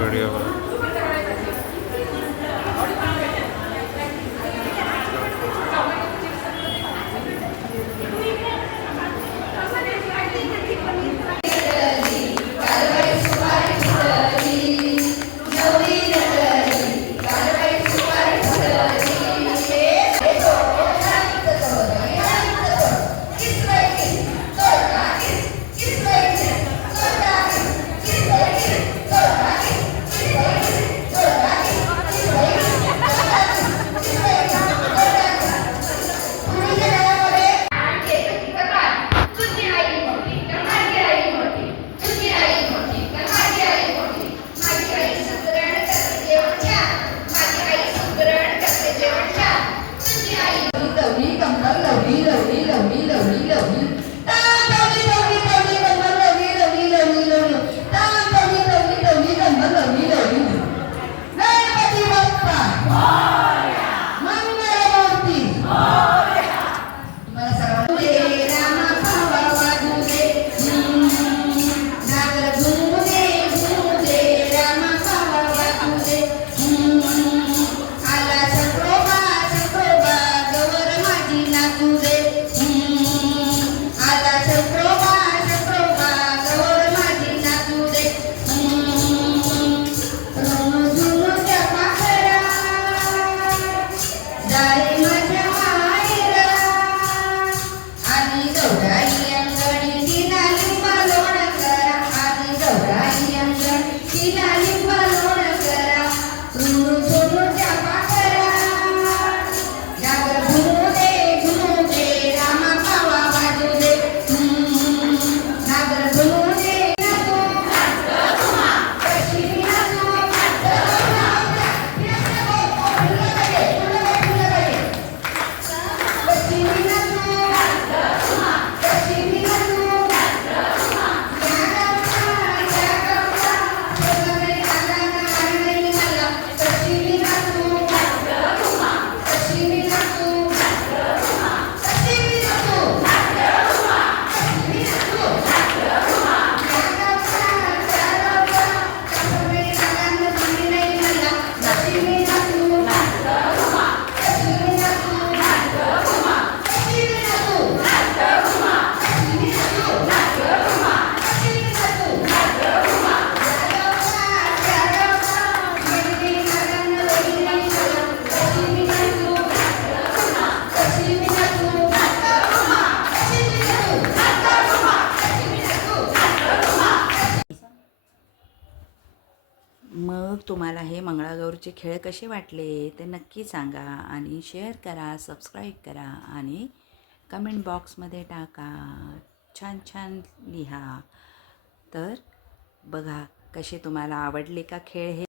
Video Bye. मग तुम्हाला हे मंगळागौरचे खेळ कसे वाटले ते नक्की सांगा आणि शेअर करा सबस्क्राईब करा आणि कमेंट बॉक्समध्ये टाका. छान छान लिहा. तर बघा कसे तुम्हाला आवडले का खेळ हे?